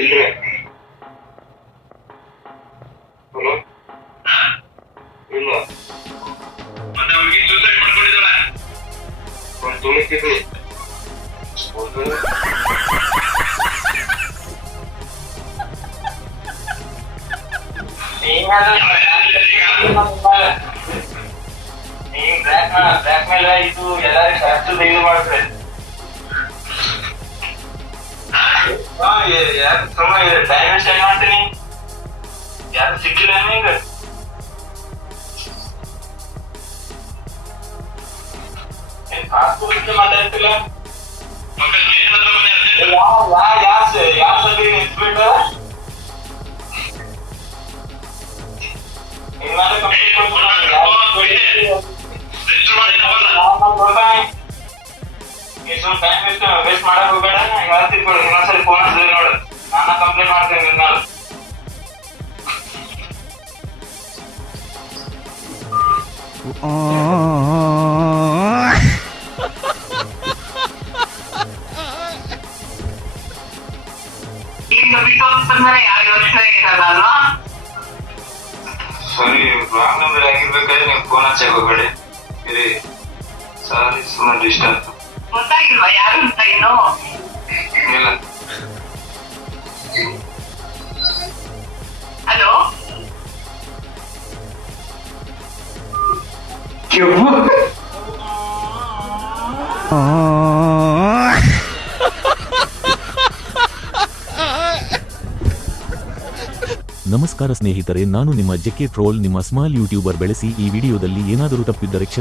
ಇಲ್ರಿ. ಹಲೋ ಇಲ್ಲ ಮತ್ತೆ ಅವ್ರಿಗೆ ಸೂಸೈಡ್ ಮಾಡ್ಕೊಂಡಿದ್ದಾಳೆ. ಒಂದು ತುಳುಕಿದ್ರು ಬ್ಲ್ಯಾಕ್ ಮೇಲ್ ಇದು ಎಲ್ಲರಿಗೂ ಖರ್ಚು ಇದು ಮಾಡ್ತಾರೆ. ಯಾರು ಸುಮ್ಮನೆ ಟೈಮ್ ಸ್ಟೈಲ್ ಮಾಡ್ತೀನಿ, ಯಾರು ಸಿಕ್ಕಿಲ್ಲ ಈಗ. ಮಾತಾಡ್ತಿಲ್ಲ ಯಾವ ಸಭೆ ನಿಂತ್ಬಿಟ್ಟು ಟೈಮ್ ವೇಸ್ಟ್ ಮಾಡಕ್ ಹೋಗ್ಬೇಡ. ಹೇಳ್ತೀನಿ ಇನ್ನೊಂದ್ಸರಿ ಫೋನ್ ಹಚ್ಚಿದ್ರೆ ನೋಡು, ನಾನು ಕಂಪ್ಲೇಂಟ್ ಮಾಡ್ತೀನಿ ನಿನ್ನ ಮೇಲೆ. ಸರಿ ರಾಂಗ್ ನಂಬರ್ ಆಗಿರ್ಬೇಕಾದ್ರೆ ನೀವು ಫೋನ್ ಹಚ್ಚಕ್ ಹೋಗ್ಬೇಡಿ. ಇರಿ ಸಾರಿ, ಸುಮ್ಮನೆ ಡಿಸ್ಟರ್ಬ್. ಗೊತ್ತಾಗಿಲ್ವಾ ಯಾರು ಅಂತ ಏನು? ಇಲ್ಲ. ಹಲೋ ನಮಸ್ಕಾರ ಸ್ನೇಹಿತರೆ, ನಾನು ನಿಮ್ಮ ಜೆಕೆ ಟ್ರೋಲ್, ನಿಮ್ಮ ಸ್ಮಾಲ್ ಯೂಟ್ಯೂಬರ್. ಬೆಳೆಸಿ ಈ ವಿಡಿಯೋದಲ್ಲಿ ಏನಾದರೂ ತಪ್ಪಿದ್ದರೆ ಕ್ಷಮೆ.